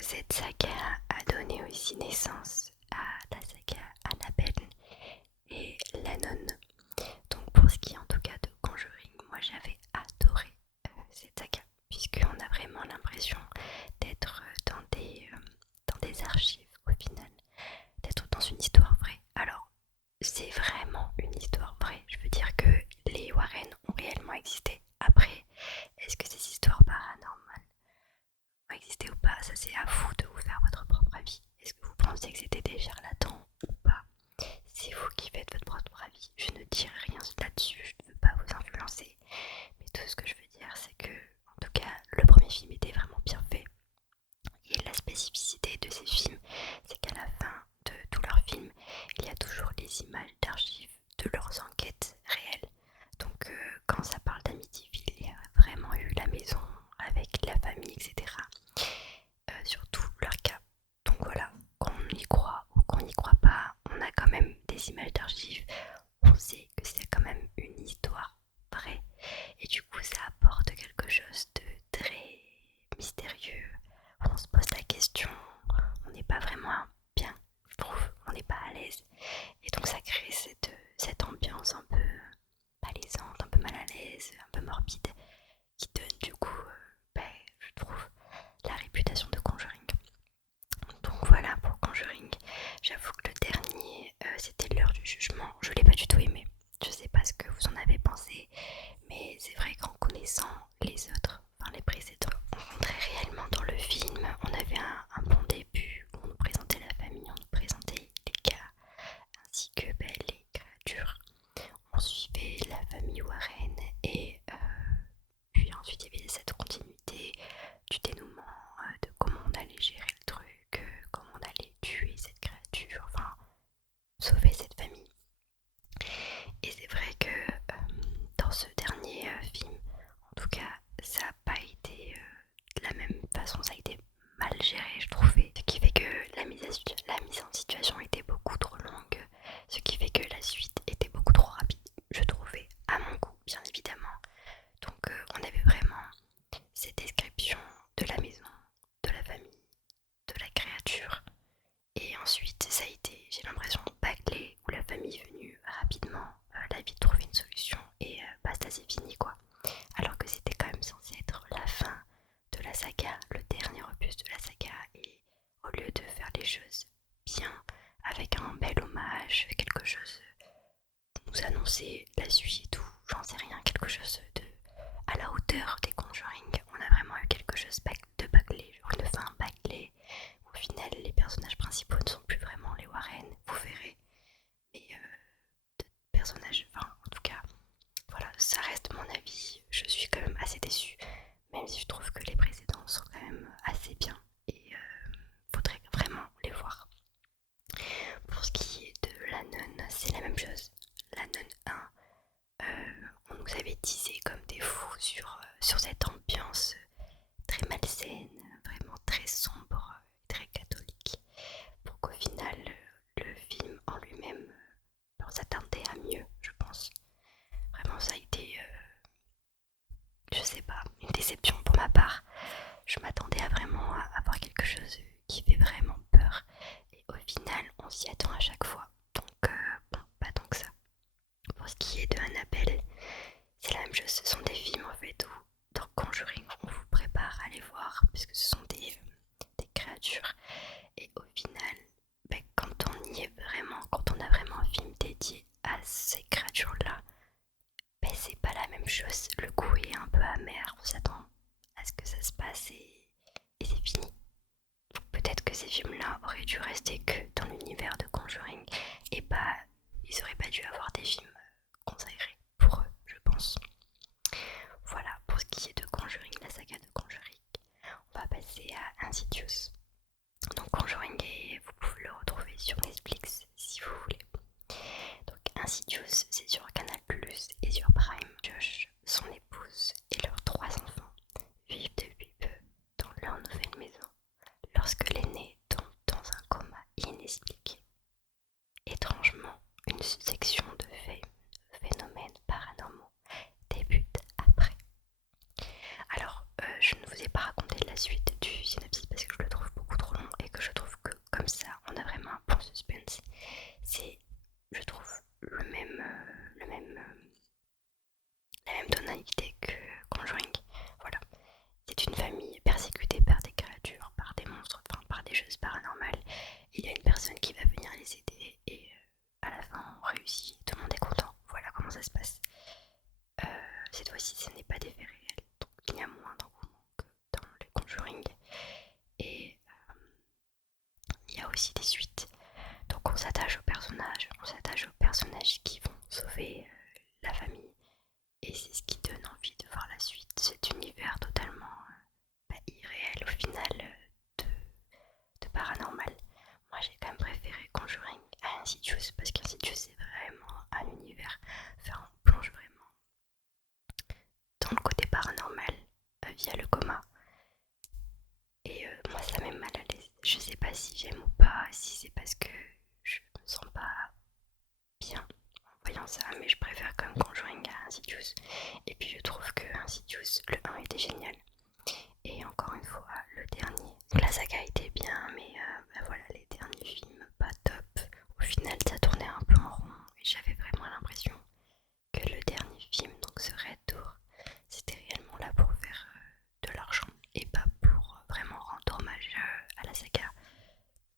cette saga a donné aussi naissance à la saga Annabelle et La Nonne. Donc pour ce qui est en tout cas de Conjuring, moi j'avais adoré cette saga, puisqu'on a vraiment l'impression d'être dans des archives au final, d'être dans une histoire vraie. Alors c'est vraiment une histoire vraie, je veux dire que les Warren ont réellement existé. Après, est-ce que ces histoires paranormales ont existé ou pas, ça c'est à vous de vous faire votre propre avis. Est-ce que vous pensez que c'était des charlatans ou pas? C'est vous qui faites votre propre avis. Je ne dirai rien là-dessus, je ne veux pas vous influencer. Mais tout ce que je veux dire, c'est que, en tout cas, le premier film était vraiment bien fait. Et la spécificité de ces films, c'est qu'à la fin de tous leurs films, il y a toujours les images d'archives de leurs enquêtes réelles. Donc quand ça parle d'Amityville, il y a vraiment eu la maison avec la famille, etc. Sur tout leur cas. Donc voilà, qu'on y croit ou qu'on n'y croit pas, on a quand même des images d'archives. On sait que c'est quand même une histoire vraie. Et du coup, ça apporte quelque chose de très mystérieux. On se pose la question, on n'est pas vraiment bien, je trouve, on n'est pas à l'aise. Et donc ça crée cette ambiance un peu malaisante, un peu mal à l'aise, un peu morbide, qui donne du coup, je trouve, la réputation de Conjuring. Donc voilà pour Conjuring. J'avoue que le dernier, c'était l'heure du jugement. Je l'ai pas du tout aimé. Je sais pas ce que vous en avez pensé, mais c'est vrai qu'en connaissant les autres, enfin les précédents, on rentrait réellement dans le film. On avait un bon début où on nous présentait la famille, on nous présentait les cas, ainsi que les créatures. On suivait la famille Warren et puis ensuite il y avait cette continuité du dénouement, de comment on allait gérer le truc, comment on allait tuer cette créature, enfin sauver cette famille. Et c'est vrai que dans ce dernier film, en tout cas, ça n'a pas été de la même façon, ça a été mal géré, je trouvais. Ce qui fait que la mise en situation était beaucoup trop longue, ce qui fait que la suite était beaucoup trop rapide, je trouvais, à mon goût, bien évidemment. Donc on avait vraiment ces descriptions de la maison, de la famille, de la créature. Et ensuite, ça a été, j'ai l'impression, bâclé, où la famille est venue rapidement, la vie de trouver une solution, et basta, c'est fini quoi. Alors que c'était quand même censé être la fin de la saga, le dernier opus de la saga, et au lieu de faire les choses bien, avec un bel hommage, quelque chose, nous annoncer la suite et tout, j'en sais rien, quelque chose de à la hauteur des Conjuring. On a vraiment eu quelque chose de bâclé, genre une fin bâclée. Au final, les personnages principaux ne sont plus vraiment les Warren, vous verrez. Mais de personnages, enfin, en tout cas, voilà, ça reste mon avis. Je suis quand même assez déçue, même si je trouve que les précédents sont quand même assez bien. Et faudrait vraiment les voir. Pour ce qui est de La Nonne, c'est la même chose. La Nonne 1, on nous avait teasé comme des fous sur cette ambiance très malsaine, vraiment très sombre, très catholique, pour qu'au final, le film en lui-même, on s'attendait à mieux, je pense. Vraiment, ça a été, je sais pas, une déception pour ma part. Je m'attendais à vraiment avoir quelque chose qui fait vraiment peur, et au final, on s'y attend à chaque fois. Donc, bon, pas tant que ça. Pour ce qui est de Annabelle, c'est la même chose, ce sont des films en fait où dans Conjuring on vous prépare à les voir puisque ce sont des créatures et au final quand on y est vraiment, quand on a vraiment un film dédié à ces créatures là, c'est pas la même chose, le goût est un peu amer, on s'attend à ce que ça se passe et c'est fini. Peut-être que ces films là auraient dû rester que dans l'univers de Conjuring et pas, ils auraient pas dû avoir des films consacrés pour eux, je pense. Voilà pour ce qui est de Conjuring, la saga de Conjuring. On va passer à Insidious. Donc Conjuring, vous pouvez le retrouver sur Netflix si vous voulez. Donc Insidious, c'est sur Canal Plus et sur Prime. Josh, son épouse et leurs trois enfants vivent depuis peu dans leur nouvelle maison lorsque l'aîné tombe dans un coma inexpliqué. Étrangement, une section de phénomènes paranormaux débute après. Alors, je ne vous ai pas raconté la suite du synopsis parce que je le trouve beaucoup aussi des suites. Donc on s'attache aux personnages qui vont sauver la famille. Et c'est ce qui donne envie de voir la suite. Cet univers totalement irréel au final de paranormal. Moi j'ai quand même préféré Conjuring à Insidious parce qu'Insidious c'est vraiment un univers. Enfin on plonge vraiment dans le côté paranormal via le coma. Et moi ça met mal à l'aise. Je sais pas si j'aime ou pas, si c'est parce que je me sens pas bien en voyant ça, mais je préfère quand même Conjuring à Insidious. Et puis je trouve que Insidious, le 1 était génial. Et encore une fois, le dernier, la saga était bien, mais voilà, les derniers films, pas top. Au final, ça tournait un peu en rond et j'avais vraiment l'impression que le dernier film, donc ce Red Door, c'était réellement là pour faire de l'argent et pas pour vraiment rendre hommage à la saga.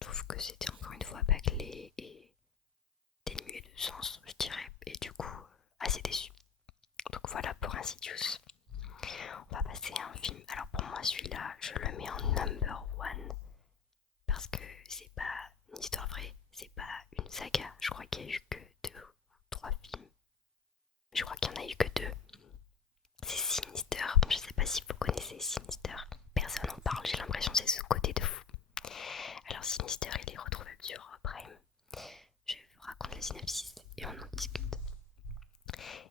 Je trouve que c'était encore une fois bâclé et dénué de sens, je dirais, et du coup, assez déçu. Donc voilà pour Insidious. On va passer à un film. Alors pour moi, celui-là, je le mets en number one parce que c'est pas une histoire vraie, c'est pas une saga. Je crois qu'il y a eu que 2 ou 3 films. Je crois qu'il y en a eu que 2. C'est Sinister. Je sais pas si vous connaissez Sinister. Personne n'en parle, j'ai l'impression que c'est ce côté de fou. Alors Sinister, il est retrouvable sur Prime. Je vous raconte le synopsis et on en discute.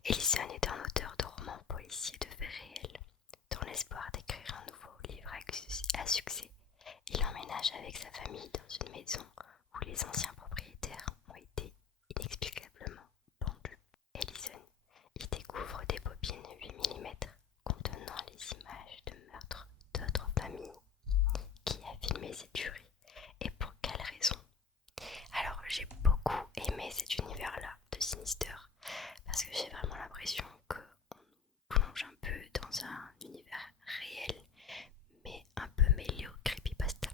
Ellison est un auteur de romans policiers de faits réels. Dans l'espoir d'écrire un nouveau livre à succès, il emménage avec sa famille dans une maison où les anciens propriétaires ont été inexplicablement pendus. Ellison y découvre des bobines 8 mm contenant les images de meurtres d'autres familles. Qui a filmé ces tueries et pour quelle raison? Alors j'ai beaucoup aimé cet univers-là de Sinister parce que j'ai vraiment l'impression qu'on plonge un peu dans un univers réel mais un peu mêlé au creepypasta.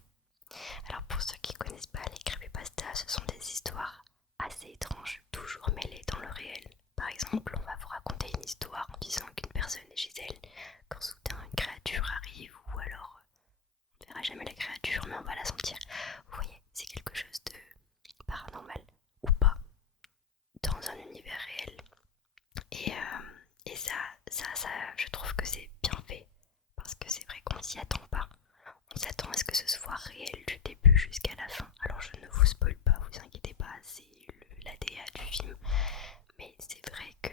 Alors pour ceux qui connaissent pas les creepypastas, ce sont des histoires assez étranges, toujours mêlées dans le réel. Par exemple, on va vous raconter une histoire en disant qu'une personne est chez elle quand soudain une créature arrive ou alors on ne verra jamais la créature mais on va la sentir. Vous voyez, c'est quelque chose de paranormal ou pas dans un univers réel. Et ça, je trouve que c'est bien fait parce que c'est vrai qu'on s'y attend pas. On s'attend à ce que ce soit réel du début jusqu'à la fin. Alors je ne vous spoil pas, vous inquiétez pas, c'est l'ADA du film. Mais c'est vrai que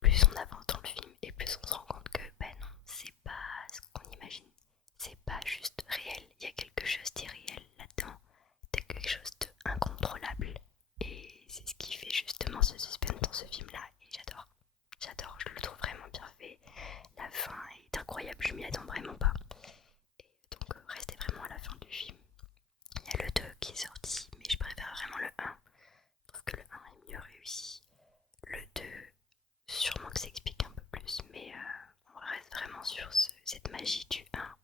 plus on avance dans le film et plus on se rend compte que ben non, c'est pas ce qu'on imagine. C'est pas juste réel, il y a quelque chose d'irréel là-dedans, de quelque chose d'incontrôlable. Et c'est ce qui fait justement ce suspense dans ce film-là. Et j'adore, je le trouve vraiment bien fait. La fin est incroyable, je m'y attends vraiment pas. Et donc restez vraiment à la fin du film. Il y a le 2 qui est sorti, mais je préfère vraiment le 1. Je trouve que le 1 est mieux réussi. Le 2, sûrement que ça explique un peu plus, mais on reste vraiment sur cette magie du 1.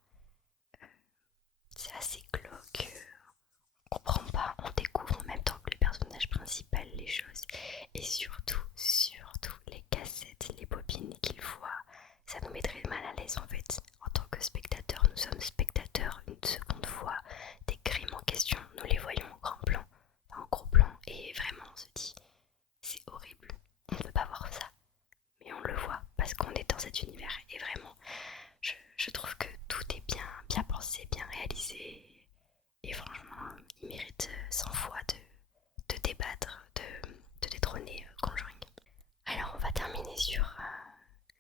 C'est assez glauque, on comprend pas, on découvre en même temps que le personnage principal les choses. Et surtout les cassettes, les bobines qu'il voit, ça nous mettrait mal à l'aise en fait. En tant que spectateur, nous sommes spectateurs une seconde fois des crimes en question, nous les voyons en grand plan, en gros plan, et vraiment on se dit c'est horrible, on ne peut pas voir ça, mais on le voit parce qu'on est dans cet univers. Et vraiment, je trouve que tout est bien pensé, bien réalisé, et franchement, il mérite 100 fois de débattre, de détrôner Conjuring. Alors on va terminer sur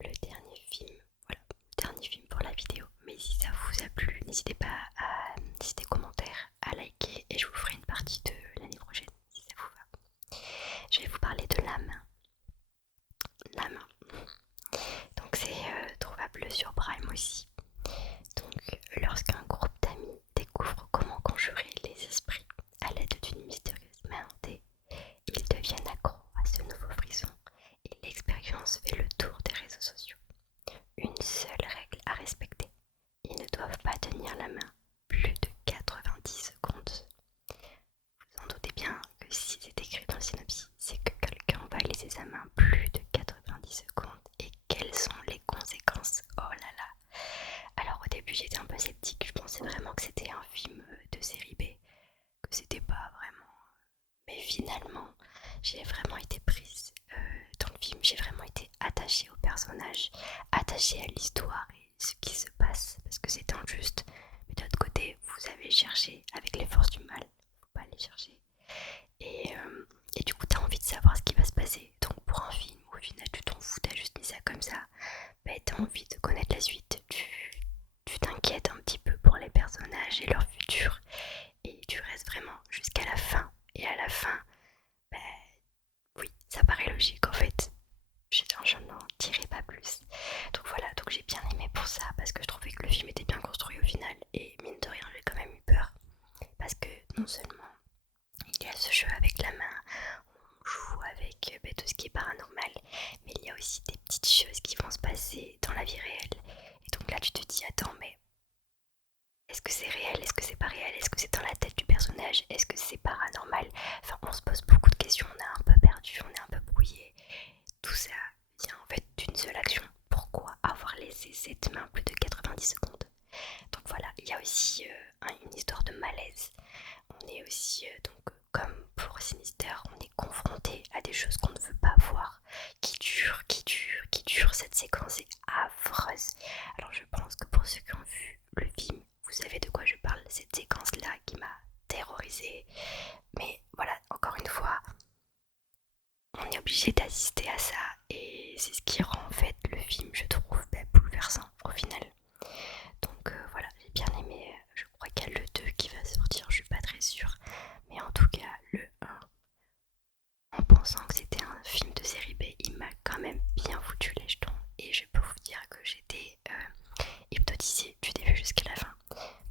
le dernier film. Voilà, dernier film pour la vidéo. Mais si ça vous a plu, n'hésitez pas à laisser des commentaires, à liker et je vous ferai une partie de l'année prochaine si ça vous va. Je vais vous parler de L'âme. L'âme. Donc c'est trouvable sur Prime aussi. Donc lorsqu'un groupe d'amis découvre comment conjurer les esprits à l'aide d'une mystérieuse main hantée, ils deviennent accros à ce nouveau frisson et l'expérience fait le tour des réseaux sociaux. Une seule règle à respecter, ils ne doivent pas tenir la main plus de 90 secondes. Vous en doutez bien que si c'est écrit dans le synopsis, c'est que quelqu'un va laisser sa main plus de 90 secondes. Et quelles sont les conséquences? Oh là là. Alors au début j'étais un peu sceptique, je pensais vraiment que c'était un film de série B, que c'était pas Mais finalement, j'ai vraiment été prise dans le film, j'ai vraiment été attachée au personnage, attachée à l'histoire et ce qui se passe, parce que c'était injuste. Mais de l'autre côté, vous avez cherché avec les forces du mal, faut pas les chercher. Et du coup, t'as envie de savoir ce qui va se passer. Donc pour un film, au final, tu t'en fous, t'as juste mis ça comme ça. Bah, t'as envie de connaître la suite. Tu t'inquiètes un petit peu pour les personnages et leur futur. Et tu restes vraiment jusqu'à la fin. Et à la fin, bah, oui, ça paraît logique en fait. Je n'en dirai pas plus. Donc voilà, donc j'ai bien aimé pour ça parce que je trouvais que le film était bien construit au final. Et mine de rien, j'ai quand même eu peur. Parce que non seulement il y a ce jeu avec la main, on joue avec tout ce qui est paranormal, mais il y a aussi des petites choses qui vont se passer dans la vie réelle. Et donc là, tu te dis, attends, mais est-ce que c'est réel? Est-ce que c'est pas réel? Est-ce que c'est dans la tête du personnage? Est-ce que c'est paranormal? Enfin, on se pose beaucoup de questions, on est un peu perdu, on est un peu brouillé. Tout ça vient en fait d'une seule action. Pourquoi avoir laissé cette main plus de 90 secondes? Donc voilà, il y a aussi une histoire de malaise. On est aussi, comme pour Sinister, on est confronté à des choses qu'on ne veut pas voir, qui durent, qui durent, qui durent. Cette séquence est affreuse. Alors je pense que pour ceux qui ont vu le film, vous savez de quoi je parle. Cette séquence-là qui m'a terrorisée. Mais voilà, encore une fois, on est obligé d'assister à ça. Et c'est ce qui rend en fait le film, je trouve, bouleversant au final. Donc voilà, j'ai bien aimé. Je crois qu'il y a le 2 qui va sortir, je suis pas très sûre. Mais en tout cas, le 1, en pensant que c'était un film de série B, il m'a quand même bien foutu les jetons. Et je peux vous dire que j'étais hypnotisée du début jusqu'à la fin.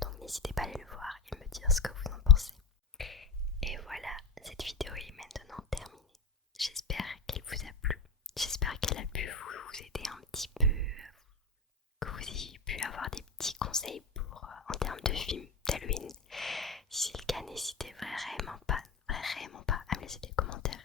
Donc n'hésitez pas à aller le voir et me dire ce que vous en pensez. Et voilà, cette vidéo est maintenant terminée. J'espère qu'elle vous a plu. J'espère qu'elle a pu vous aider un petit peu, que vous ayez pu avoir des petits conseils pour en termes de films d'Halloween. Si c'est le cas, n'hésitez vraiment pas à me laisser des commentaires